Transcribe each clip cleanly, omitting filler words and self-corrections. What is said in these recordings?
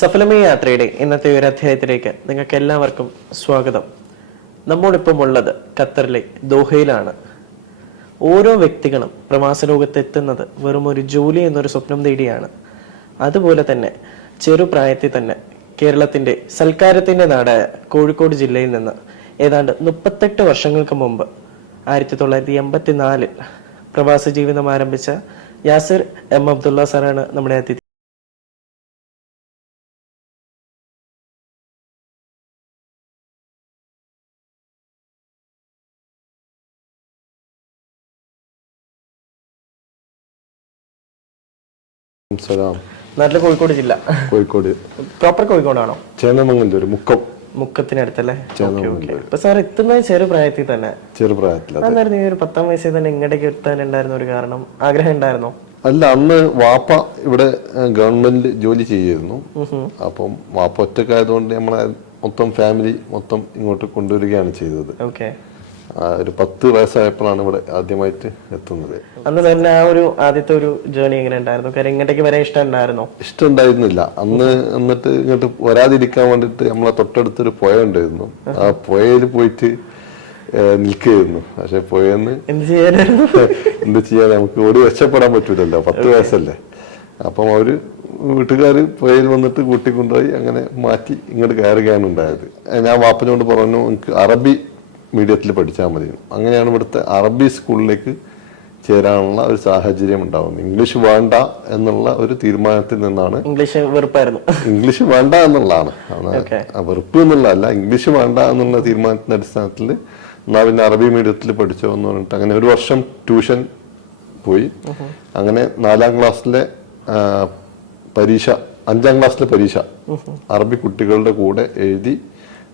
സഫലമയ യാത്രയുടെ ഇന്നത്തെ ഒരു അധ്യായത്തിലേക്ക് നിങ്ങൾക്ക് എല്ലാവർക്കും സ്വാഗതം. നമ്മോടൊപ്പം ഉള്ളത് ഖത്തറിലെ ദോഹയിലാണ്. ഓരോ വ്യക്തികളും പ്രവാസ ലോകത്തെത്തുന്നത് വെറും ഒരു ജോലി എന്നൊരു സ്വപ്നം തേടിയാണ്. അതുപോലെ തന്നെ ചെറുപ്രായത്തിൽ തന്നെ കേരളത്തിന്റെ സൽക്കാരത്തിന്റെ നാടായ കോഴിക്കോട് ജില്ലയിൽ നിന്ന് ഏതാണ്ട് 38 വർഷങ്ങൾക്ക് മുമ്പ് 1984 പ്രവാസ ജീവിതം ആരംഭിച്ച യാസിർ എം അബ്ദുള്ള സാറാണ് നമ്മുടെ അതിഥി. നാട്ടില് കോഴിക്കോട് ജില്ല. കോഴിക്കോട് പ്രോപ്പർ കോഴിക്കോടാണോ? ചേന്നമംഗലൂർ മുക്കത്തിനടുത്തല്ലേ? ഇപ്പൊ സാർ എത്തുന്ന ചെറുപ്രായത്തിൽ തന്നെ അന്നായിരുന്നു ഈ ഒരു 10-ാം വയസ്സിൽ തന്നെ ഇങ്ങോട്ടേക്ക് എത്താനുണ്ടായിരുന്ന ഒരു കാരണം, ആഗ്രഹം ഉണ്ടായിരുന്നോ? അല്ല, അന്ന് വാപ്പ ഇവിടെ ഗവൺമെന്റ് ജോലി ചെയ്യായിരുന്നു. അപ്പം വാപ്പ ഒറ്റക്കായതുകൊണ്ട് നമ്മളെ മൊത്തം ഫാമിലി മൊത്തം ഇങ്ങോട്ട് കൊണ്ടുവരികയാണ് ചെയ്തത്. ഒരു 10 വയസ്സായപ്പോഴാണ് ഇവിടെ ആദ്യമായിട്ട് എത്തുന്നത്. അന്ന് തന്നെ ആ ഒരു ആദ്യത്തെ ഒരു ജേർണി എങ്ങനെ ഉണ്ടായിരുന്നു? കാര്യം ഇങ്ങോട്ടേക്ക് വരാൻ ഇഷ്ടം ഉണ്ടായിരുന്നില്ല അന്ന്. എന്നിട്ട് ഇങ്ങോട്ട് വരാതിരിക്കാൻ വേണ്ടിട്ട് നമ്മളെ തൊട്ടടുത്തൊരു പുഴ ഉണ്ടായിരുന്നു. ആ പുഴയിൽ പോയിട്ട് നിൽക്കുകയായിരുന്നു. പക്ഷെ പുഴന്ന് എന്ത് ചെയ്യാൻ നമുക്ക് ഓടി രക്ഷപ്പെടാൻ പറ്റൂലല്ലോ, 10 വയസ്സല്ലേ. അപ്പം അവര് വീട്ടുകാര് പുഴയിൽ വന്നിട്ട് കൂട്ടിക്കൊണ്ടുപോയി അങ്ങനെ മാറ്റി ഇങ്ങോട്ട് കയറുകയാണ് ഉണ്ടായത്. ഞാൻ വാപ്പനോട് പറഞ്ഞു എനിക്ക് അറബി മീഡിയത്തിൽ പഠിച്ചാൽ മതി. അങ്ങനെയാണ് ഇവിടുത്തെ അറബി സ്കൂളിലേക്ക് ചേരാനുള്ള ഒരു സാഹചര്യം ഉണ്ടാവുന്നത്. ഇംഗ്ലീഷ് വേണ്ട എന്നുള്ള ഒരു തീരുമാനത്തിൽ നിന്നാണ്. ഇംഗ്ലീഷ് വേണ്ട എന്നുള്ളതാണ്, വെറുപ്പ് എന്നുള്ളതല്ല, ഇംഗ്ലീഷ് വേണ്ട എന്നുള്ള തീരുമാനത്തിന്റെ അടിസ്ഥാനത്തിൽ എന്നാ പിന്നെ അറബി മീഡിയത്തിൽ പഠിച്ചോ എന്ന് പറഞ്ഞിട്ട് അങ്ങനെ ഒരു വർഷം ട്യൂഷൻ പോയി. അങ്ങനെ 4-ാം ക്ലാസ്സിലെ പരീക്ഷ, 5-ാം ക്ലാസ്സിലെ പരീക്ഷ അറബി കുട്ടികളുടെ കൂടെ എഴുതി.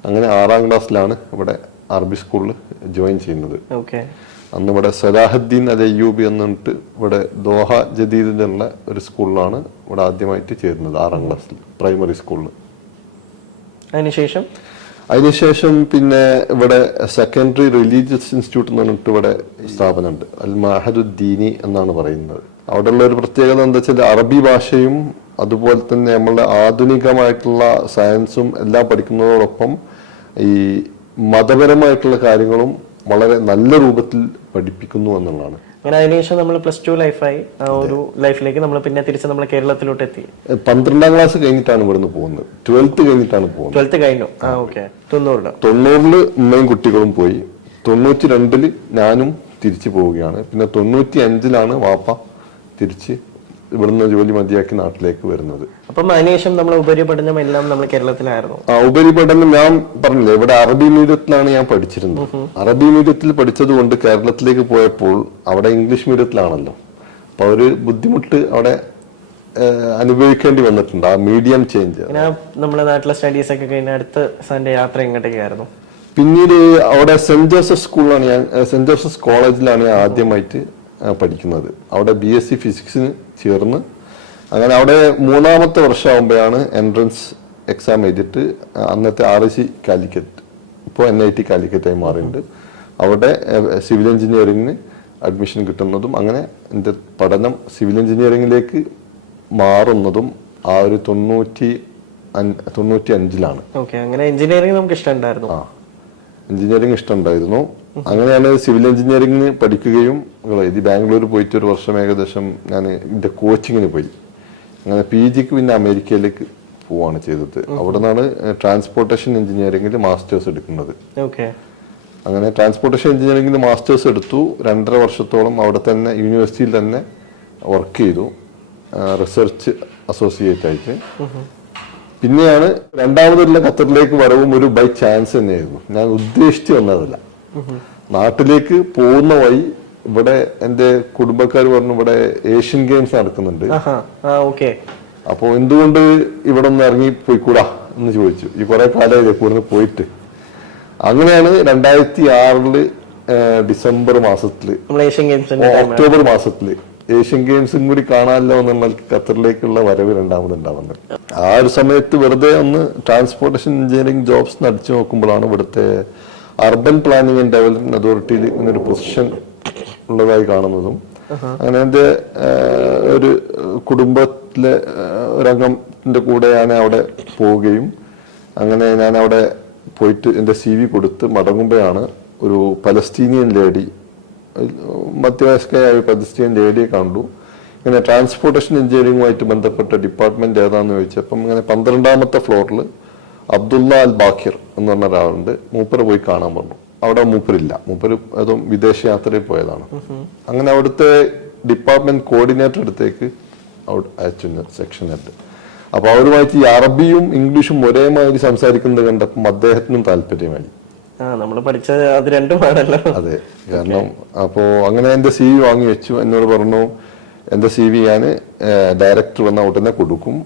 അങ്ങനെ 6-ാം ക്ലാസ്സിലാണ് ഇവിടെ അറബി സ്കൂളിൽ ജോയിൻ ചെയ്യുന്നത്. അന്ന് ഇവിടെ സലാഹുദ്ദീൻ അൽ അയ്യൂബി എന്നിട്ട് ഇവിടെ ദോഹ ജദീദിലുള്ള ഒരു സ്കൂളിലാണ് ഇവിടെ ആദ്യമായിട്ട് ചേരുന്നത്, 6-ാം ക്ലാസ്സിൽ പ്രൈമറി സ്കൂളിൽ. അതിനുശേഷം പിന്നെ ഇവിടെ സെക്കൻഡറി റിലീജിയസ് ഇൻസ്റ്റിറ്റ്യൂട്ട് എന്ന് പറഞ്ഞിട്ട് ഇവിടെ സ്ഥാപനമുണ്ട്, അൽ മഅഹദുദ്ദീനി എന്നാണ് പറയുന്നത്. അവിടെയുള്ള ഒരു പ്രത്യേകത എന്താ വെച്ചാൽ അറബി ഭാഷയും അതുപോലെ തന്നെ നമ്മളുടെ ആധുനികമായിട്ടുള്ള സയൻസും എല്ലാം പഠിക്കുന്നതോടൊപ്പം ഈ മതപരമായിട്ടുള്ള കാര്യങ്ങളും വളരെ നല്ല രൂപത്തിൽ പഠിപ്പിക്കുന്നു എന്നുള്ളതാണ്. അതിനുശേഷം നമ്മൾ +2 ലൈഫായി, ആ ഒരു ലൈഫിലേക്ക് നമ്മൾ പിന്നെ തിരിച്ച് നമ്മൾ കേരളത്തിലോട്ട് എത്തി. 12-ാം ക്ലാസ് കഴിഞ്ഞിട്ടാണ് ഇവിടുന്ന് പോകുന്നത്. 12th കഴിഞ്ഞിട്ടാണ് പോകുന്നത്. 12th കഴിഞ്ഞു. 90-ല് ഉമ്മയും കുട്ടികളും പോയി. 92-ല് ഞാനും തിരിച്ചു പോവുകയാണ്. പിന്നെ 95-ലാണ് വാപ്പ തിരിച്ച് ഇവിടുന്ന് ജോലി മതിയാക്കി നാട്ടിലേക്ക് വരുന്നത്. അപ്പം അതിനുശേഷം നമ്മൾ ഉപരിപഠനം എല്ലാം നമ്മൾ കേരളത്തിലായിരുന്നു. ഉപരിപഠനം ഞാൻ പറഞ്ഞില്ലേ, ഇവിടെ അറബി മീഡിയത്തിലാണ് ഞാൻ പഠിച്ചിരുന്നത്. അറബി മീഡിയത്തിൽ പഠിച്ചത് കൊണ്ട് കേരളത്തിലേക്ക് പോയപ്പോൾ അവിടെ ഇംഗ്ലീഷ് മീഡിയത്തിലാണല്ലോ. അപ്പൊ ഒരു ബുദ്ധിമുട്ട് അവിടെ അനുഭവിക്കേണ്ടി വന്നിട്ടുണ്ട്, ആ മീഡിയം ചേഞ്ച്. നമ്മുടെ നാട്ടിലെ സ്റ്റഡീസ് ഒക്കെ കഴിഞ്ഞ അടുത്ത സൺഡേ യാത്ര എങ്ങോട്ടേക്കായിരുന്നു? പിന്നീട് അവിടെ സെന്റ് ജോസഫ് സ്കൂളിലാണ് ഞാൻ, സെന്റ് ജോസഫ് കോളേജിലാണ് ഞാൻ ആദ്യമായിട്ട് പഠിക്കുന്നത്. അവിടെ BSc ഫിസിക്സിന് ചേർന്ന് അങ്ങനെ അവിടെ 3-ാമത്തെ വർഷമാകുമ്പോഴാണ് എൻട്രൻസ് എക്സാം എഴുതിയിട്ട് അന്നത്തെ RIC കാലിക്കറ്റ്, ഇപ്പോൾ NIT കാലിക്കറ്റായി മാറിയിട്ടുണ്ട്, അവിടെ സിവിൽ എഞ്ചിനീയറിംഗിന് അഡ്മിഷൻ കിട്ടുന്നതും അങ്ങനെ എൻ്റെ പഠനം സിവിൽ എഞ്ചിനീയറിംഗിലേക്ക് മാറുന്നതും ആ ഒരു 95-ലാണ്. എഞ്ചിനീയറിംഗ് ഇഷ്ടമുണ്ടായിരുന്നു. അങ്ങനെയാണ് സിവിൽ എഞ്ചിനീയറിംഗിന് പഠിക്കുകയും ഇത് ബാംഗ്ലൂർ പോയിട്ട് ഒരു വർഷം ഏകദേശം ഞാൻ ഇതിന്റെ കോച്ചിങ്ങിന് പോയി. അങ്ങനെ PGക്ക് പിന്നെ അമേരിക്കയിലേക്ക് പോവാണ് ചെയ്തത്. അവിടെ നിന്നാണ് ട്രാൻസ്പോർട്ടേഷൻ എഞ്ചിനീയറിംഗിൽ മാസ്റ്റേഴ്സ് എടുക്കുന്നത്. അങ്ങനെ ട്രാൻസ്പോർട്ടേഷൻ എഞ്ചിനീയറിംഗിൽ മാസ്റ്റേഴ്സ് എടുത്തു. 2.5 വർഷത്തോളം അവിടെ തന്നെ യൂണിവേഴ്സിറ്റിയിൽ തന്നെ വർക്ക് ചെയ്തു, റിസർച്ച് അസോസിയേറ്റ് ആയിട്ട്. പിന്നെയാണ് രണ്ടാമതുള്ള ഖത്തറിലേക്ക് വരവും ഒരു ബൈ ചാൻസ് തന്നെയായിരുന്നു. ഞാൻ ഉദ്ദേശിച്ചു വന്നതല്ല. നാട്ടിലേക്ക് പോകുന്ന വഴി ഇവിടെ എന്റെ കുടുംബക്കാർ പറഞ്ഞു ഇവിടെ ഏഷ്യൻ ഗെയിംസ് നടക്കുന്നുണ്ട്, അപ്പൊ എന്തുകൊണ്ട് ഇവിടെ ഒന്ന് ഇറങ്ങി പോയിക്കൂടാ എന്ന് ചോദിച്ചു. ഈ കുറെ കാലം കൂടുതൽ പോയിട്ട്. അങ്ങനെയാണ് 2006 ഡിസംബർ മാസത്തില്, ഒക്ടോബർ മാസത്തില് ഏഷ്യൻ ഗെയിംസും കൂടി കാണാമല്ലോ എന്നുള്ള ഖത്തറിലേക്കുള്ള വരവ് രണ്ടാമതുണ്ടാവുന്നത്. ആ ഒരു സമയത്ത് വെറുതെ ഒന്ന് ട്രാൻസ്പോർട്ടേഷൻ എഞ്ചിനീയറിംഗ് ജോബ്സ് അടിച്ചു നോക്കുമ്പോഴാണ് ഇവിടുത്തെ അർബൻ പ്ലാനിംഗ് ആൻഡ് ഡെവലപ്മെന്റ് അതോറിറ്റിയിൽ ഇങ്ങനൊരു പൊസിഷൻ ഉള്ളതായി കാണുന്നതും അങ്ങനെ എൻ്റെ ഒരു കുടുംബത്തിലെ ഒരംഗത്തിന്റെ കൂടെ ഞാൻ അവിടെ പോവുകയും അങ്ങനെ ഞാൻ അവിടെ പോയിട്ട് എൻ്റെ CV കൊടുത്ത് മടങ്ങുമ്പോഴാണ് ഒരു പലസ്തീനിയൻ ലേഡി, മധ്യവയസ്കയായ പലസ്തീനിയൻ ലേഡിയെ കണ്ടു. ഇങ്ങനെ ട്രാൻസ്പോർട്ടേഷൻ എഞ്ചിനീയറിംഗുമായിട്ട് ബന്ധപ്പെട്ട ഡിപ്പാർട്ട്മെന്റ് ഏതാന്ന് ചോദിച്ചപ്പം ഇങ്ങനെ 12ാമത്തെ ഫ്ലോറിൽ അബ്ദുള്ള അൽ ബാക്കിർ എന്ന് പറഞ്ഞ ഒരാളുണ്ട്, മൂപ്പര് പോയി കാണാൻ പറഞ്ഞു. അവിടെ മൂപ്പരില്ല, മൂപ്പര് ഏതോ വിദേശ യാത്രയിൽ പോയതാണ്. അങ്ങനെ അവിടുത്തെ ഡിപ്പാർട്ട്മെന്റ് കോർഡിനേറ്റർ അടുത്തേക്ക് അവിടെ അയച്ചു, സെക്ഷൻ ഹെഡ്. അപ്പൊ അവരുമായിട്ട് ഈ അറബിയും ഇംഗ്ലീഷും ഒരേമാതിരി സംസാരിക്കുന്നത് കണ്ടപ്പം അദ്ദേഹത്തിനും താല്പര്യമായി. നമ്മൾ പഠിച്ചത് അത് രണ്ടുമാണല്ലോ. അതെ, കാരണം അപ്പോ അങ്ങനെ എന്റെ CV വാങ്ങി വെച്ചു. എന്നോട് പറഞ്ഞു എന്റെ CV ഞാൻ ഡയറക്ടർ വന്ന ഉടനെ കൊടുക്കും,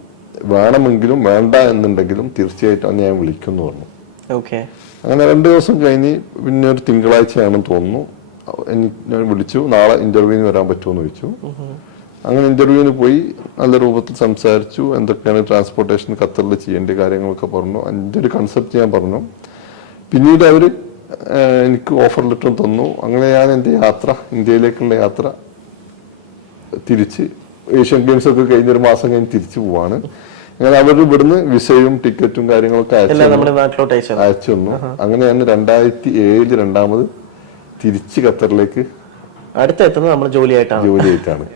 വേണമെങ്കിലും വേണ്ട എന്നുണ്ടെങ്കിലും തീർച്ചയായിട്ടും ഞാൻ വിളിക്കും എന്ന് പറഞ്ഞു. അങ്ങനെ 2 ദിവസം കഴിഞ്ഞ് പിന്നെ ഒരു തിങ്കളാഴ്ചയാണെന്ന് തോന്നുന്നു ഞാൻ വിളിച്ചു, നാളെ ഇന്റർവ്യൂവിന് വരാൻ പറ്റുമോ എന്ന് ചോദിച്ചു. അങ്ങനെ ഇന്റർവ്യൂവിന് പോയി നല്ല രൂപത്തിൽ സംസാരിച്ചു, എന്തൊക്കെയാണ് ട്രാൻസ്പോർട്ടേഷൻ ഖത്തറിൽ ചെയ്യേണ്ട കാര്യങ്ങളൊക്കെ പറഞ്ഞു, അതിൻ്റെ ഒരു കൺസെപ്റ്റ് ഞാൻ പറഞ്ഞു. പിന്നീട് അവര് എനിക്ക് ഓഫർ ലെറ്ററും തന്നു. അങ്ങനെ ഞാൻ എൻ്റെ യാത്ര, ഇന്ത്യയിലേക്കുള്ള യാത്ര തിരിച്ച് ഏഷ്യൻ ഗെയിംസ് ഒക്കെ കഴിഞ്ഞൊരു മാസം കഴിഞ്ഞ് തിരിച്ചു പോവാണ്. അങ്ങനെ അവർ ഇവിടുന്ന് വിസയും ടിക്കറ്റും കാര്യങ്ങളൊക്കെ അയച്ചു തന്നു. അങ്ങനെ ഞാൻ 2007 രണ്ടാമത് തിരിച്ച് ഖത്തറിലേക്ക് ജോലിയായിട്ടാണ്.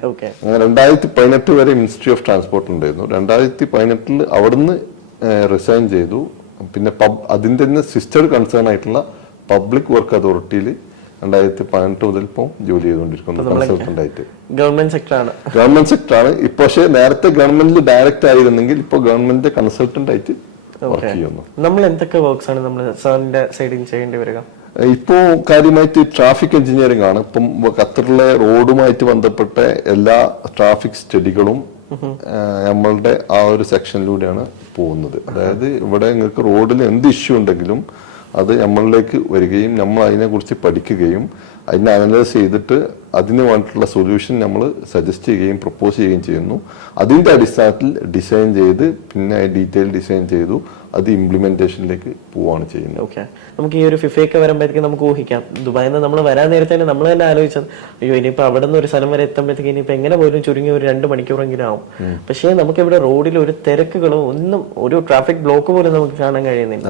അങ്ങനെ 2018 വരെ മിനിസ്ട്രി ഓഫ് ട്രാൻസ്പോർട്ട് ഉണ്ടായിരുന്നു. 2018 അവിടുന്ന് റിസൈൻ ചെയ്തു. പിന്നെ അതിന്റെ തന്നെ സിസ്റ്റർ കൺസേൺ ആയിട്ടുള്ള പബ്ലിക് വർക്ക് അതോറിറ്റിയിൽ 2018 മുതൽ ഇപ്പോൾ ജോലി ചെയ്തുകൊണ്ടിരിക്കുന്നു കൺസൾട്ടന്റ് ആയിട്ട്. ഗവൺമെന്റ് സെക്ടറാണ് ഇപ്പൊ. പക്ഷേ നേരത്തെ ഗവൺമെന്റിൽ ഡയറക്റ്റ് ആയിരുന്നെങ്കിൽ ഇപ്പൊ ഗവൺമെന്റ് കൺസൾട്ടന്റ് ആയിട്ട് വർക്ക് ചെയ്യുന്നു. നമ്മൾ എന്തൊക്കെ വർക്ക്സ് ആണ് നമ്മൾ സാറിന്റെ സൈഡിൽ ചെയ്യേണ്ടി വരിക? ഇപ്പോ കാര്യമായിട്ട് ട്രാഫിക് എഞ്ചിനീയറിംഗ് ആണ്. ഇപ്പം ഖത്തറിലെ റോഡുമായിട്ട് ബന്ധപ്പെട്ട എല്ലാ ട്രാഫിക് സ്റ്റഡികളും നമ്മളുടെ ആ ഒരു സെക്ഷനിലൂടെയാണ് പോകുന്നത്. അതായത് ഇവിടെ നിങ്ങൾക്ക് റോഡിൽ എന്ത് ഇഷ്യൂ ഉണ്ടെങ്കിലും അത് നമ്മളിലേക്ക് വരികയും നമ്മൾ അതിനെക്കുറിച്ച് പഠിക്കുകയും അതിനെ അനലൈസ് ചെയ്തിട്ട് അതിന് വേണ്ടിയിട്ടുള്ള സൊല്യൂഷൻ നമ്മൾ സജസ്റ്റ് ചെയ്യുകയും പ്രപ്പോസ് ചെയ്യുകയും ചെയ്യുന്നു. അതിന്റെ അടിസ്ഥാനത്തിൽ ഡിസൈൻ ചെയ്ത് പിന്നെ ഡീറ്റെയിൽ ഡിസൈൻ ചെയ്തു അത് ഇംപ്ലിമെന്റേഷനിലേക്ക് പോവാണ് ചെയ്യുന്നത്. നമുക്ക് ഈ ഒരു ഫിഫയൊക്കെ വരുമ്പോഴത്തേക്ക് നമുക്ക് ഊഹിക്കാം, ദുബായിൽ നിന്ന് നമ്മൾ വരാൻ നേരത്തെ തന്നെ നമ്മൾ തന്നെ ആലോചിച്ചത് അയ്യോ ഇനിയിപ്പോ അവിടെ നിന്ന് ഒരു സ്ഥലം വരെ എത്തുമ്പോഴത്തേക്ക് ഇനിയിപ്പോ എങ്ങനെ പോലും ചുരുങ്ങി ഒരു 2 മണിക്കൂറെങ്കിലും ആവും. പക്ഷേ നമുക്ക് ഇവിടെ റോഡിൽ ഒരു തിരക്കുകളോ ഒന്നും, ഒരു ട്രാഫിക് ബ്ലോക്ക് പോലും നമുക്ക് കാണാൻ കഴിയുന്നില്ല.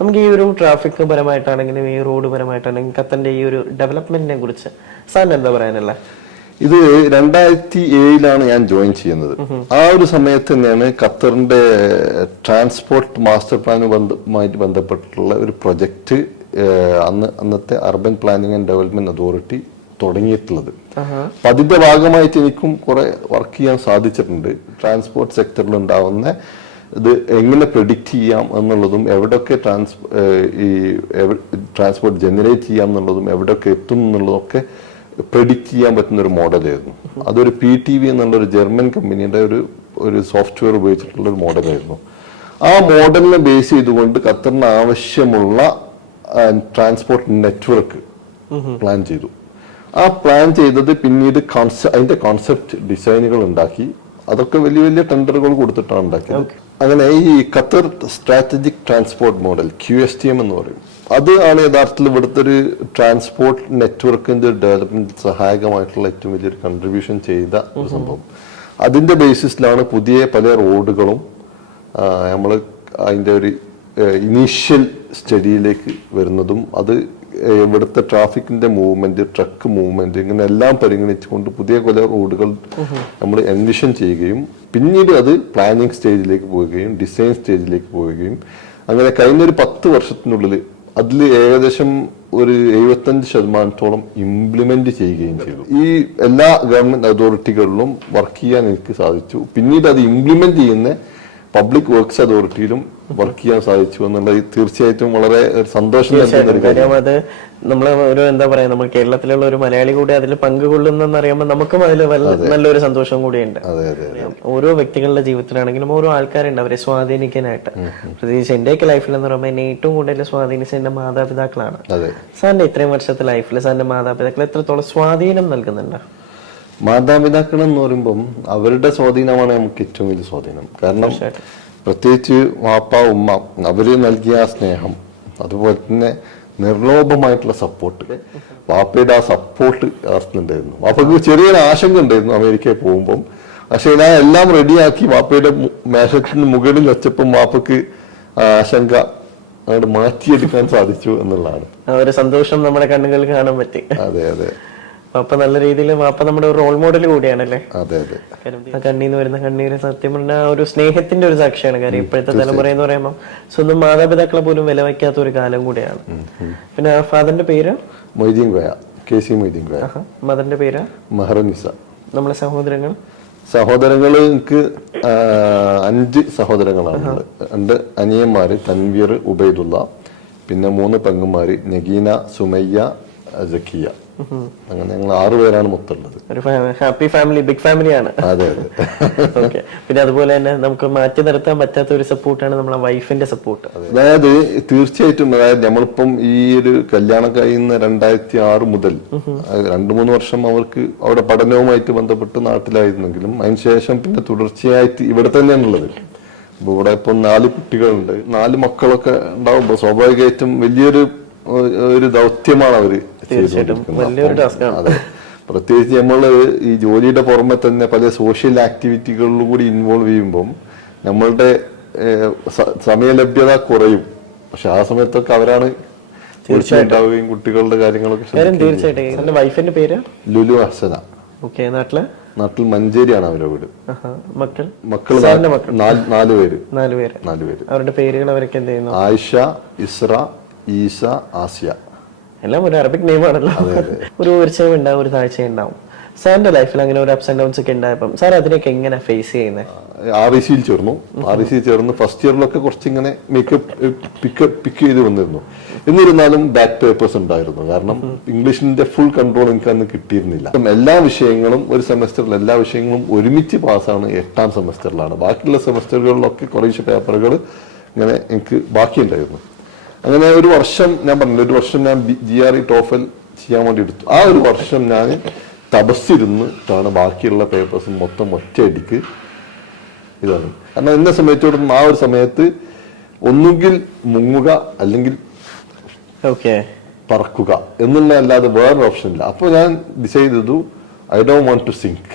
നമുക്ക് ഈ ഒരു ട്രാഫിക് പരമായിട്ടാണെങ്കിലും ഈ റോഡ് പരമായിട്ടാണെങ്കിലും ഖത്തറിന്റെ ഈ ഒരു ഡെവലപ്മെന്റിനെ കുറിച്ച് സാറിന് എന്താ പറയാനല്ല? ഇത് 2007 ഞാൻ ജോയിൻ ചെയ്യുന്നത്. ആ ഒരു സമയത്ത് തന്നെയാണ് ഖത്തറിന്റെ ട്രാൻസ്പോർട്ട് മാസ്റ്റർ പ്ലാനുമായിട്ട് ബന്ധപ്പെട്ടിട്ടുള്ള ഒരു പ്രൊജക്ട് അന്നത്തെ urban planning and development authority തുടങ്ങിയിട്ടുള്ളത്. അപ്പൊ അതിന്റെ ഭാഗമായിട്ട് എനിക്കും കുറെ വർക്ക് ചെയ്യാൻ സാധിച്ചിട്ടുണ്ട്. ട്രാൻസ്പോർട്ട് സെക്ടറിൽ ഉണ്ടാവുന്ന ഇത് എങ്ങനെ പ്രെഡിക്റ്റ് ചെയ്യാം എന്നുള്ളതും എവിടെയൊക്കെ ട്രാൻസ്പോർട്ട് ജനറേറ്റ് ചെയ്യാം എന്നുള്ളതും എവിടെയൊക്കെ എത്തും എന്നുള്ളതൊക്കെ പ്രെഡിക്റ്റ് ചെയ്യാൻ പറ്റുന്ന ഒരു മോഡലായിരുന്നു. അതൊരു PTV എന്നുള്ള ഒരു ജർമ്മൻ കമ്പനിയുടെ ഒരു സോഫ്റ്റ്വെയർ ഉപയോഗിച്ചിട്ടുള്ള ഒരു മോഡലായിരുന്നു. ആ മോഡലിനെ ബേസ് ചെയ്തുകൊണ്ട് ഖത്തറിന് ആവശ്യമുള്ള ട്രാൻസ്പോർട്ട് നെറ്റ്വർക്ക് പ്ലാൻ ചെയ്തു. ആ പ്ലാൻ ചെയ്തത് പിന്നീട് അതിന്റെ കോൺസെപ്റ്റ് ഡിസൈനുകൾ ഉണ്ടാക്കി. അതൊക്കെ വലിയ വലിയ ടെൻഡറുകൾ കൊടുത്തിട്ടാണ് ഉണ്ടാക്കിയത്. അങ്ങനെ ഈ Qatar strategic transport model QSTM എന്ന് പറയും. അത് ആണ് യഥാർത്ഥത്തിൽ ഇവിടുത്തെ ഒരു ട്രാൻസ്പോർട്ട് നെറ്റ്വർക്കിന്റെ ഡെവലപ്മെന്റ് സഹായകമായിട്ടുള്ള ഏറ്റവും വലിയൊരു കൺട്രിബ്യൂഷൻ ചെയ്ത ഒരു സംഭവം. അതിന്റെ ബേസിസിലാണ് പുതിയ പല റോഡുകളും നമ്മൾ അതിന്റെ ഒരു ഇനീഷ്യൽ സ്റ്റഡിയിലേക്ക് വരുന്നതും അത് ഇവിടുത്തെ ട്രാഫിക്കിന്റെ മൂവ്മെന്റ്, ട്രക്ക് മൂവ്മെന്റ്, ഇങ്ങനെ എല്ലാം പരിഗണിച്ചുകൊണ്ട് പുതിയ പല റോഡുകൾ നമ്മൾ എൻവിഷൻ ചെയ്യുകയും പിന്നീട് അത് പ്ലാനിങ് സ്റ്റേജിലേക്ക് പോവുകയും ഡിസൈൻ സ്റ്റേജിലേക്ക് പോവുകയും അങ്ങനെ കഴിഞ്ഞൊരു 10 വർഷത്തിനുള്ളിൽ അതിൽ ഏകദേശം ഒരു 75% ഇംപ്ലിമെന്റ് ചെയ്യുകയും ചെയ്തു. ഈ എല്ലാ ഗവൺമെന്റ് അതോറിറ്റികളിലും വർക്ക് ചെയ്യാൻ എനിക്ക് സാധിച്ചു. പിന്നീട് അത് ഇംപ്ലിമെന്റ് ചെയ്യുന്ന പബ്ലിക് വർക്ക്സ് അതോറിറ്റിയിലും വർക്ക് ചെയ്യാൻ സാധിച്ചു എന്നുള്ളത് തീർച്ചയായിട്ടും വളരെ സന്തോഷം നൽകുന്ന ഒരു കാര്യം. അത് നമ്മളെ ഒരു എന്താ പറയാ, നമ്മൾ കേരളത്തിലുള്ള ഒരു മലയാളി കൂടി അതിൽ പങ്കുകൊള്ളുന്നെന്ന് അറിയുമ്പോൾ നമുക്കും അതിൽ നല്ലൊരു സന്തോഷം കൂടിയുണ്ട്. ഓരോ വ്യക്തികളുടെ ജീവിതത്തിലാണെങ്കിലും ഓരോ ആൾക്കാരുണ്ട് അവരെ സ്വാധീനിക്കാനായിട്ട്. പ്രത്യേകിച്ച് എന്റെയൊക്കെ ലൈഫിൽ എന്ന് പറയുമ്പോൾ എന്നെ ഏറ്റവും കൂടുതൽ സ്വാധീനിച്ച എന്റെ മാതാപിതാക്കളാണ്. സാറിന്റെ ഇത്രയും വർഷത്തെ ലൈഫിൽ സാറിന്റെ മാതാപിതാക്കൾ എത്രത്തോളം സ്വാധീനം നൽകുന്നുണ്ട്? മാതാപിതാക്കൾ എന്ന് പറയുമ്പം അവരുടെ സ്വാധീനമാണ് നമുക്ക് ഏറ്റവും വലിയ സ്വാധീനം. കാരണം പ്രത്യേകിച്ച് വാപ്പ ഉമ്മ അവര് നൽകിയ ആ സ്നേഹം, അതുപോലെ തന്നെ നിർലോഭമായിട്ടുള്ള സപ്പോർട്ട്. വാപ്പയുടെ ആ സപ്പോർട്ട് ഉണ്ടായിരുന്നു. വാപ്പക്ക് ചെറിയൊരു ആശങ്ക ഉണ്ടായിരുന്നു അമേരിക്കയിൽ പോകുമ്പം. പക്ഷെ ഞാൻ എല്ലാം റെഡിയാക്കി വാപ്പയുടെ മേശത്തിന് മുകളിൽ വെച്ചപ്പം വാപ്പക്ക് ആശങ്ക അങ്ങോട്ട് മാറ്റിയെടുക്കാൻ സാധിച്ചു എന്നുള്ളതാണ്. ആ ഒരു സന്തോഷം നമ്മുടെ കണ്ണുകളിൽ കാണാൻ പറ്റി. അതെ അതെ, വാപ്പ നല്ല രീതിയിൽ, വാപ്പ നമ്മുടെ ഒരു റോൾ മോഡൽ കൂടിയാണല്ലേ. അതെ അതെ. ആ കണ്ണീന്ന് വരുന്ന കണ്ണീര് സത്യം പറഞ്ഞാൽ ഒരു സ്നേഹത്തിന്റെ ഒരു സാക്ഷിയാണ്. കാര്യം ഇപ്പോഴത്തെ തലമുറ എന്ന് പറയുമ്പോൾ സ്വന്തം മാതാപിതാക്കളെ പോലും വില വയ്ക്കാത്ത ഒരു കാലം കൂടിയാണ്. പിന്നെ ഫാദറിന്റെ പേര് മൊയ്തീൻ കോയ, KC മൊയ്തീൻ കോയ. മദറിന്റെ പേര് മെഹറുനിസ. നമ്മളെ സഹോദരങ്ങൾ എനിക്ക് 5 സഹോദരങ്ങളാണ്. 2 അനിയന്മാര് തൻവീർ, ഉബൈദുള്ള, പിന്നെ 3 പെങ്ങന്മാര് നഗീന, സുമയ്യ, സക്കിയ. അങ്ങനെ ഞങ്ങൾ 6 പേരാണ് മൊത്തമുള്ളത്. ഒരു ഹാപ്പി ഫാമിലി, ബിഗ് ഫാമിലിയാണ്. അതെ അതെ. ഓക്കെ. പിന്നെ അതുപോലെ തന്നെ നമുക്ക് മാറ്റി നിർത്താൻ പറ്റാത്ത ഒരു സപ്പോർട്ടാണ് നമ്മളെ വൈഫിന്റെ സപ്പോർട്ട്. അതായത് തീർച്ചയായിട്ടും, അതായത് നമ്മളിപ്പം ഈ ഒരു കല്യാണം കഴിയുന്ന 2006 മുതൽ 2-3 വർഷം അവർക്ക് അവിടെ പഠനവുമായിട്ട് ബന്ധപ്പെട്ട് നാട്ടിലായിരുന്നെങ്കിലും അതിനുശേഷം പിന്നെ തുടർച്ചയായിട്ട് ഇവിടെ തന്നെയാണുള്ളത്. അപ്പൊ ഇവിടെ ഇപ്പം 4 കുട്ടികളുണ്ട്. 4 മക്കളൊക്കെ ഉണ്ടാവുമ്പോ സ്വാഭാവികമായിട്ടും വലിയൊരു ദൗത്യമാണ് അവര് ചെയ്തുകൊണ്ടിരിക്കുന്നത്. അതെ, പ്രത്യേകിച്ച് നമ്മള് ഈ ജോലിയുടെ പുറമെ തന്നെ പല സോഷ്യൽ ആക്ടിവിറ്റികളിലും കൂടി ഇൻവോൾവ് ചെയ്യുമ്പോൾ നമ്മളുടെ സമയലഭ്യത കുറയും. പക്ഷെ ആ സമയത്തൊക്കെ അവരാണ് ഉണ്ടാവുകയും കുട്ടികളുടെ കാര്യങ്ങളൊക്കെ. തീർച്ചയായിട്ടും. വൈഫിന്റെ പേര് ലുലു ഹസന. നാട്ടിൽ മഞ്ചേരിയാണ് അവരുടെ വീട്. മക്കള് 4 പേര്. അവരുടെ പേരുകൾ അവരൊക്കെ എന്ത് ചെയ്യുന്നു? ആയിഷ, ഇസ്ര, ഈസ, ആസിയ. എല്ലാം ഒരു അറബിക് നെയിമാണല്ലോ. ഒരു ഉയർച്ചയും ഉണ്ടാവും, ഒരു താഴ്ചയും ഉണ്ടാവും. സാറിന്റെ ലൈഫിൽ അങ്ങനെ ഒരു അപ്സ് ആൻഡ് ഡൗൺസ് ഒക്കെ ഉണ്ടായപ്പം സാർ അതിനൊക്കെ എങ്ങനെ ഫേസ് ചെയ്യുന്നത്? RECയിൽ ചേർന്നു. ഫസ്റ്റ് ഇയറിലൊക്കെ കുറച്ചിങ്ങനെ മേക്കപ്പ് പിക്ക് ചെയ്ത് വന്നിരുന്നു. എന്നിരുന്നാലും ബാക്ക് പേപ്പേഴ്സ് ഉണ്ടായിരുന്നു. കാരണം ഇംഗ്ലീഷിന്റെ ഫുൾ കൺട്രോൾ എനിക്ക് അന്ന് കിട്ടിയിരുന്നില്ല. എല്ലാ വിഷയങ്ങളും ഒരു സെമസ്റ്ററിൽ എല്ലാ വിഷയങ്ങളും ഒരുമിച്ച് പാസ്സാണ് 8ാം സെമസ്റ്ററിലാണ്. ബാക്കിയുള്ള സെമസ്റ്ററുകളിലൊക്കെ കുറേശ്ശെ പേപ്പറുകൾ ഇങ്ങനെ എനിക്ക് ബാക്കിയുണ്ടായിരുന്നു. അങ്ങനെ ഒരു വർഷം ഞാൻ പറഞ്ഞില്ല, ഒരു വർഷം ഞാൻ GRE TOEFL ചെയ്യാൻ വേണ്ടി എടുത്തു. ആ ഒരു വർഷം ഞാൻ തപസ്സിരുന്നിട്ടാണ് ബാക്കിയുള്ള പേപ്പേഴ്സ് മൊത്തം ഒറ്റയടിക്ക് ഇതാണ്. കാരണം എന്നെ സംബന്ധിച്ചിടത്തോളം ആ ഒരു സമയത്ത് ഒന്നുകിൽ മുങ്ങുക അല്ലെങ്കിൽ പറക്കുക എന്നുള്ള അല്ലാതെ വേറൊരു ഓപ്ഷൻ ഇല്ല. അപ്പോൾ ഞാൻ ഡിസൈഡ് ചെയ്തു I don't want to sink.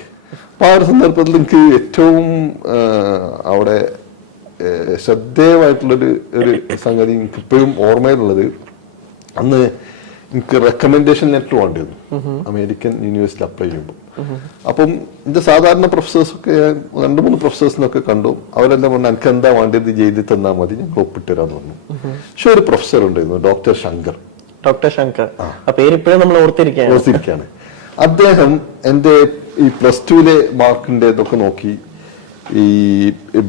അപ്പൊ ആ ഒരു സന്ദർഭത്തിൽ എനിക്ക് ഏറ്റവും അവിടെ ശ്രദ്ധേയമായിട്ടുള്ളൊരു സംഗതി എനിക്ക് ഇപ്പോഴും ഓർമ്മയിലുള്ളത്, അന്ന് എനിക്ക് റെക്കമെൻഡേഷൻ ലെറ്റർ വേണ്ടിയിരുന്നു അമേരിക്കൻ യൂണിവേഴ്സിറ്റി അപ്ലൈ ചെയ്യുമ്പോൾ. അപ്പം എന്റെ സാധാരണ പ്രൊഫസേഴ്സൊക്കെ 2-3 പ്രൊഫസേഴ്സിനൊക്കെ കണ്ടു. അവരെല്ലാം പറഞ്ഞു എനിക്ക് എന്താ വേണ്ടത് ചെയ്ത് തന്നാൽ മതി, ഞങ്ങൾ ഒപ്പിട്ടുതരാന്ന് പറഞ്ഞു. പക്ഷെ ഒരു പ്രൊഫസർ ഉണ്ടായിരുന്നു, ഡോക്ടർ ശങ്കർ. ഓർത്തിരിക്കുകയാണ്. അദ്ദേഹം എന്റെ ഈ +2 മാർക്കിന്റെ ഇതൊക്കെ നോക്കി, ഈ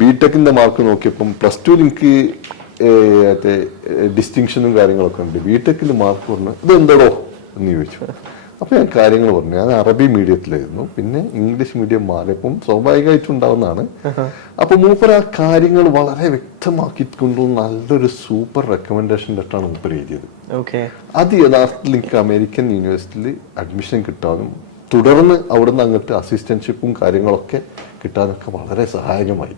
ബിടെക്കിന്റെ മാർക്ക് നോക്കിയപ്പം +2 എനിക്ക് ഡിസ്റ്റിങ്ഷനും കാര്യങ്ങളൊക്കെ ഉണ്ട്. ബിടെക്കിൽ മാർക്ക് പറഞ്ഞു ഇതെന്തോ എന്ന് ചോദിച്ചു. അപ്പൊ ഞാൻ കാര്യങ്ങൾ പറഞ്ഞു. ഞാൻ അറബി മീഡിയത്തിലായിരുന്നു, പിന്നെ ഇംഗ്ലീഷ് മീഡിയം മാറിയപ്പം സ്വാഭാവികമായിട്ടും ഉണ്ടാവുന്നതാണ്. അപ്പൊ മൂപ്പർ ആ കാര്യങ്ങൾ വളരെ വ്യക്തമാക്കിക്കൊണ്ടുള്ള നല്ലൊരു സൂപ്പർ റെക്കമെൻഡേഷൻ ലെറ്ററാണ് മൂപ്പർ എഴുതിയത്. അത് യഥാർത്ഥത്തിൽ എനിക്ക് അമേരിക്കൻ യൂണിവേഴ്സിറ്റിയിൽ അഡ്മിഷൻ കിട്ടാനും തുടർന്ന് അവിടുന്ന് അങ്ങോട്ട് അസിസ്റ്റന്റ്ഷിപ്പും കാര്യങ്ങളൊക്കെ കിട്ടാനൊക്കെ വളരെ സഹായകമായി.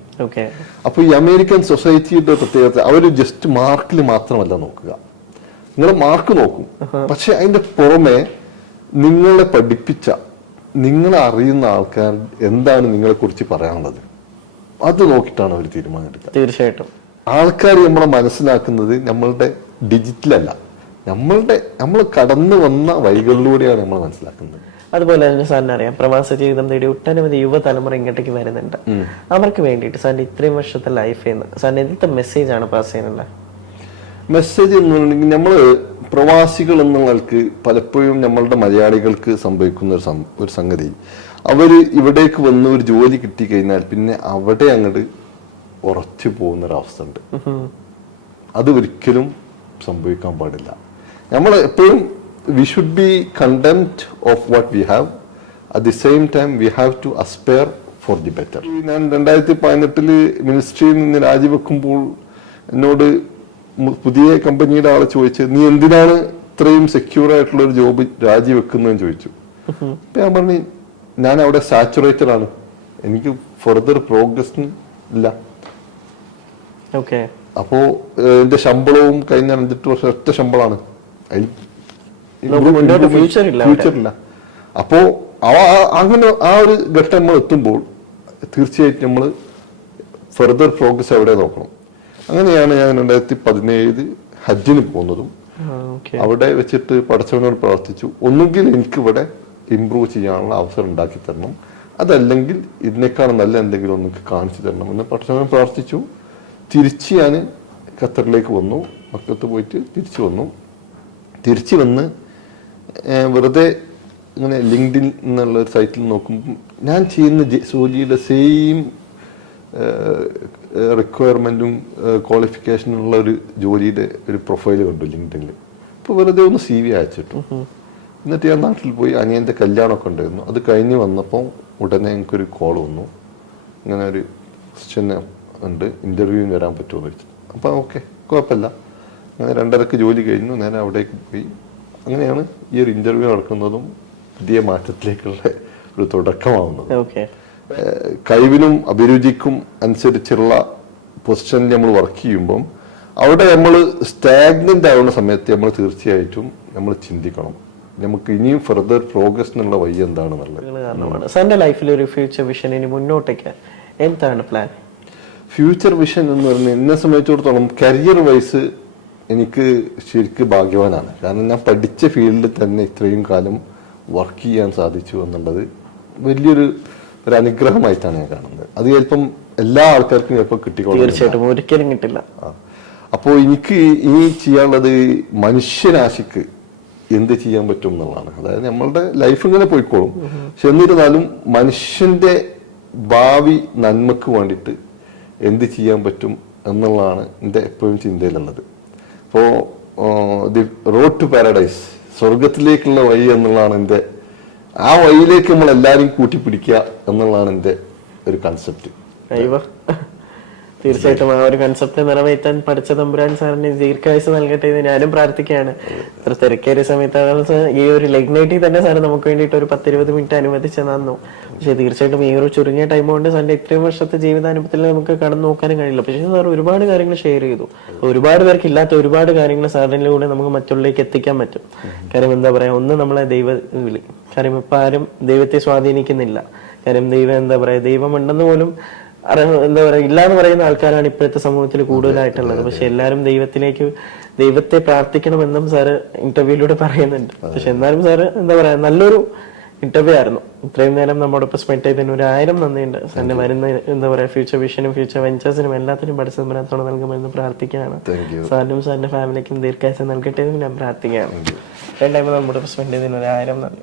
അപ്പൊ ഈ അമേരിക്കൻ സൊസൈറ്റിയുടെ പ്രത്യേകത, അവര് ജസ്റ്റ് മാർക്കിൽ മാത്രമല്ല നോക്കുക. നിങ്ങൾ മാർക്ക് നോക്കും, പക്ഷെ അതിന്റെ പുറമെ നിങ്ങളെ പഠിപ്പിച്ച, നിങ്ങളെ അറിയുന്ന ആൾക്കാർ എന്താണ് നിങ്ങളെ കുറിച്ച് പറയാനുള്ളത്, അത് നോക്കിയിട്ടാണ് അവർ തീരുമാനമെടുക്കുക. തീർച്ചയായിട്ടും ആൾക്കാർ നമ്മളെ മനസ്സിലാക്കുന്നത് നമ്മളുടെ ഡിജിറ്റലല്ല, നമ്മൾ കടന്നു വന്ന വഴികളിലൂടെയാണ് നമ്മൾ മനസ്സിലാക്കുന്നത്. അതുപോലെ തന്നെ സാറിന് അറിയാം, പ്രവാസ ജീവിതം തേടി ഒട്ടനവധി യുവതലമുറ ഇങ്ങോട്ടേക്ക് വരുന്നുണ്ട്. അവർക്ക് വേണ്ടിയിട്ട് സാറിന്റെ ഇത്രയും വർഷത്തെ ലൈഫിൽ നിന്ന് സാറിന് എന്ത് മെസ്സേജ് ആണ് പാസ് ചെയ്യാനുള്ളത്? മെസ്സേജ് എന്നുണ്ടെങ്കിൽ നമ്മൾ പ്രവാസികൾ എന്നുള്ളവർക്ക് പലപ്പോഴും നമ്മളുടെ മലയാളികൾക്ക് സംഭവിക്കുന്ന ഒരു സംഗതി, അവര് ഇവിടേക്ക് വന്ന് ഒരു ജോലി കിട്ടിക്കഴിഞ്ഞാൽ പിന്നെ അവിടെ അങ്ങോട്ട് ഉറച്ചു പോകുന്നൊരവസ്ഥ ഉണ്ട്. അത് ഒരിക്കലും സംഭവിക്കാൻ പാടില്ല. നമ്മൾ എപ്പോഴും we should be content of what we have. At the same time we have to aspire for the better. ഞാൻ 2018 മിനിസ്ട്രിയിൽ നിന്ന് രാജിവെക്കുമ്പോൾ എന്നോട് പുതിയ കമ്പനിയുടെ ആളെ ചോദിച്ചത്, നീ എന്തിനാണ് ഇത്രയും സെക്യൂർ ആയിട്ടുള്ള ഒരു ജോബ് രാജിവെക്കുന്നതെന്ന് ചോദിച്ചു. അപ്പൊ ഞാൻ പറഞ്ഞു, ഞാൻ അവിടെ സാച്ചുറേറ്റഡ് ആണ്, എനിക്ക് ഫർദർ പ്രോഗ്രസ് ഇല്ല. അപ്പോ എന്റെ ശമ്പളവും കഴിഞ്ഞ 5-8 വർഷം ഒറ്റ ശമ്പളമാണ്, അതിൽ ഫ്യൂച്ചറില്ല. അപ്പോ അങ്ങനെ ആ ഒരു ഘട്ടം നമ്മൾ എത്തുമ്പോൾ തീർച്ചയായിട്ടും നമ്മൾ ഫർദർ പ്രോഗ്രസ് അവിടെ നോക്കണം. അങ്ങനെയാണ് ഞാൻ 2017 ഹജ്ജിന് പോകുന്നതും. അവിടെ വെച്ചിട്ട് പടച്ചവനോട് പ്രാർത്ഥിച്ചു, ഒന്നുകിൽ എനിക്ക് ഇവിടെ ഇമ്പ്രൂവ് ചെയ്യാനുള്ള അവസരം ഉണ്ടാക്കി തരണം, അതല്ലെങ്കിൽ ഇതിനേക്കാളും നല്ല എന്തെങ്കിലും ഒന്ന് കാണിച്ചു തരണം എന്ന് പടച്ചവനോട് പ്രാർത്ഥിച്ചു. തിരിച്ച് ഞാൻ ഖത്തറിലേക്ക് വന്നു, മക്കത്ത് പോയിട്ട് തിരിച്ചു വന്നു. തിരിച്ചു വന്ന് വെറുതെ ഇങ്ങനെ ലിങ്ക്ഡിൻ എന്നുള്ള ഒരു സൈറ്റിൽ നോക്കുമ്പോൾ ഞാൻ ചെയ്യുന്ന ജോലിയുടെ സെയിം റിക്വയർമെന്റും ക്വാളിഫിക്കേഷനുള്ള ഒരു ജോലിയുടെ ഒരു പ്രൊഫൈൽ കണ്ടു ലിങ്ക്ഡിനിൽ. അപ്പോൾ വെറുതെ ഒന്ന് CV അയച്ചിട്ടു. എന്നിട്ട് ഞാൻ നാട്ടിൽ പോയി, അനിയൻ്റെ കല്യാണമൊക്കെ ഉണ്ടായിരുന്നു. അത് കഴിഞ്ഞ് വന്നപ്പോൾ ഉടനെ എനിക്കൊരു കോൾ വന്നു, ഇങ്ങനെ ഒരു ക്വസ്റ്റ്യൻ ഉണ്ട്, ഇന്റർവ്യൂവിന് വരാൻ പറ്റുമോ എന്ന് ചോദിച്ചു. അപ്പോൾ ഓക്കെ, കുഴപ്പമില്ല. അങ്ങനെ 2:30 ജോലി കഴിഞ്ഞു, നേരെ അവിടേക്ക് പോയി. അങ്ങനെയാണ് ഈ ഒരു ഇന്റർവ്യൂ നടക്കുന്നതും പുതിയ മാറ്റത്തിലേക്കുള്ള ഒരു തുടക്കമാവുന്നത്. കഴിവിനും അഭിരുചിക്കും അനുസരിച്ചുള്ള പൊസിഷനിൽ നമ്മൾ വർക്ക് ചെയ്യുമ്പം അവിടെ നമ്മൾ സ്റ്റാഗ്നന്റ് ആവുന്ന സമയത്ത് നമ്മൾ തീർച്ചയായിട്ടും നമ്മൾ ചിന്തിക്കണം, നമുക്ക് ഇനിയും ഫർദർ പ്രോഗ്രസിനുള്ള വഴി എന്താണെന്നുള്ളത്. സാറിന്റെ ലൈഫിൽ ഒരു ഫ്യൂച്ചർ വിഷൻ ഇനി മുന്നോട്ടേക്ക് എന്താണ് പ്ലാൻ? ഫ്യൂച്ചർ വിഷൻ എന്ന് പറഞ്ഞാൽ എന്നെ സംബന്ധിച്ചിടത്തോളം കരിയർ വൈസ് എനിക്ക് ശരിക്കും ഭാഗ്യവാനാണ്. കാരണം ഞാൻ പഠിച്ച ഫീൽഡിൽ തന്നെ ഇത്രയും കാലം വർക്ക് ചെയ്യാൻ സാധിച്ചു എന്നുള്ളത് വലിയൊരു അനുഗ്രഹമായിട്ടാണ് ഞാൻ കാണുന്നത്. അത് ചിലപ്പം എല്ലാ ആൾക്കാർക്കും ചിലപ്പോൾ കിട്ടിക്കോളും, തീർച്ചയായിട്ടും ഒരിക്കലും കിട്ടില്ല. അപ്പോൾ എനിക്ക് ഇനി ചെയ്യാനുള്ളത് മനുഷ്യരാശിക്ക് എന്ത് ചെയ്യാൻ പറ്റും എന്നുള്ളതാണ്. അതായത് നമ്മളുടെ ലൈഫ് ഇങ്ങനെ പോയിക്കോളും, പക്ഷെ എന്നിരുന്നാലും മനുഷ്യന്റെ ഭാവി നന്മക്ക് വേണ്ടിയിട്ട് എന്ത് ചെയ്യാൻ പറ്റും എന്നുള്ളതാണ് എൻ്റെ എപ്പോഴും ചിന്തയിലുള്ളത്. അപ്പോൾ ദി റോഡ് ടു പാരഡൈസ്, സ്വർഗത്തിലേക്കുള്ള വഴി എന്നുള്ളതാണ് എൻ്റെ, ആ വഴിയിലേക്ക് നമ്മൾ എല്ലാവരും കൂട്ടിപ്പിടിക്കുക എന്നുള്ളതാണ് എൻ്റെ ഒരു കൺസെപ്റ്റ്. തീർച്ചയായിട്ടും ആ ഒരു കൺസെപ്റ്റ് നിറവേറ്റാൻ പഠിച്ച തമ്പുരാൻ സാറിന് ദീർഘായുസ് നൽകട്ടെ എന്ന് ഞാനും പ്രാർത്ഥിക്കുകയാണ്. ഇത്ര തിരക്കേറിയ സമയത്ത് ഈ ഒരു ലെഗ് നൈറ്റിൽ തന്നെ സാർ നമുക്ക് വേണ്ടിയിട്ട് ഒരു 10-20 മിനിറ്റ് അനുവദിച്ച് തന്നു. പക്ഷെ തീർച്ചയായിട്ടും ഈ ഒരു ചുരുങ്ങിയ ടൈം കൊണ്ട് സാറിന്റെ ഇത്രയും വർഷത്തെ ജീവിതാനുഭവത്തിൽ നമുക്ക് കടന്നു നോക്കാനും കഴിയില്ല. പക്ഷേ സാർ ഒരുപാട് കാര്യങ്ങൾ ഷെയർ ചെയ്തു. ഒരുപാട് പേർക്ക് ഇല്ലാത്ത ഒരുപാട് കാര്യങ്ങൾ സാറിലൂടെ നമുക്ക് മറ്റുള്ളിലേക്ക് എത്തിക്കാൻ പറ്റും. കാര്യം എന്താ പറയാ, ഒന്ന് നമ്മളെ വിളി. കാര്യം ഇപ്പൊ ആരും ദൈവത്തെ സ്വാധീനിക്കുന്നില്ല. കാര്യം ദൈവം എന്താ പറയാ, ദൈവം ഉണ്ടെന്ന് പോലും എന്താ പറയാ ഇല്ലാന്ന് പറയുന്ന ആൾക്കാരാണ് ഇപ്പോഴത്തെ സമൂഹത്തിൽ കൂടുതലായിട്ടുള്ളത്. പക്ഷെ എല്ലാരും ദൈവത്തെ പ്രാർത്ഥിക്കണമെന്നും സാറ് ഇന്റർവ്യൂയിലൂടെ പറയുന്നുണ്ട്. പക്ഷെ എന്നാലും സാറ് എന്താ പറയാ നല്ലൊരു ഇന്റർവ്യൂ ആയിരുന്നു. ഇത്രയും നേരം നമ്മോടൊപ്പം സ്പെൻഡ് ചെയ്തതിന് 1000 നന്ദിയുണ്ട്. സാറിന്റെ വരുന്ന എന്താ പറയാ ഫ്യൂച്ചർ വിഷനും ഫ്യൂച്ചർ വെഞ്ചേഴ്സിനും എല്ലാത്തിനും പഠിച്ചതിനകത്തോടെ നൽകുമെന്ന് പ്രാർത്ഥിക്കുകയാണ്. സാറിനും സാറിന്റെ ഫാമിലിക്കും ദീർഘായുസ് നൽകട്ടെ എന്ന് ഞാൻ പ്രാർത്ഥിക്കുകയാണ്. നമ്മുടെ സ്പെൻഡ് ചെയ്തതിന് 1000 നന്ദി.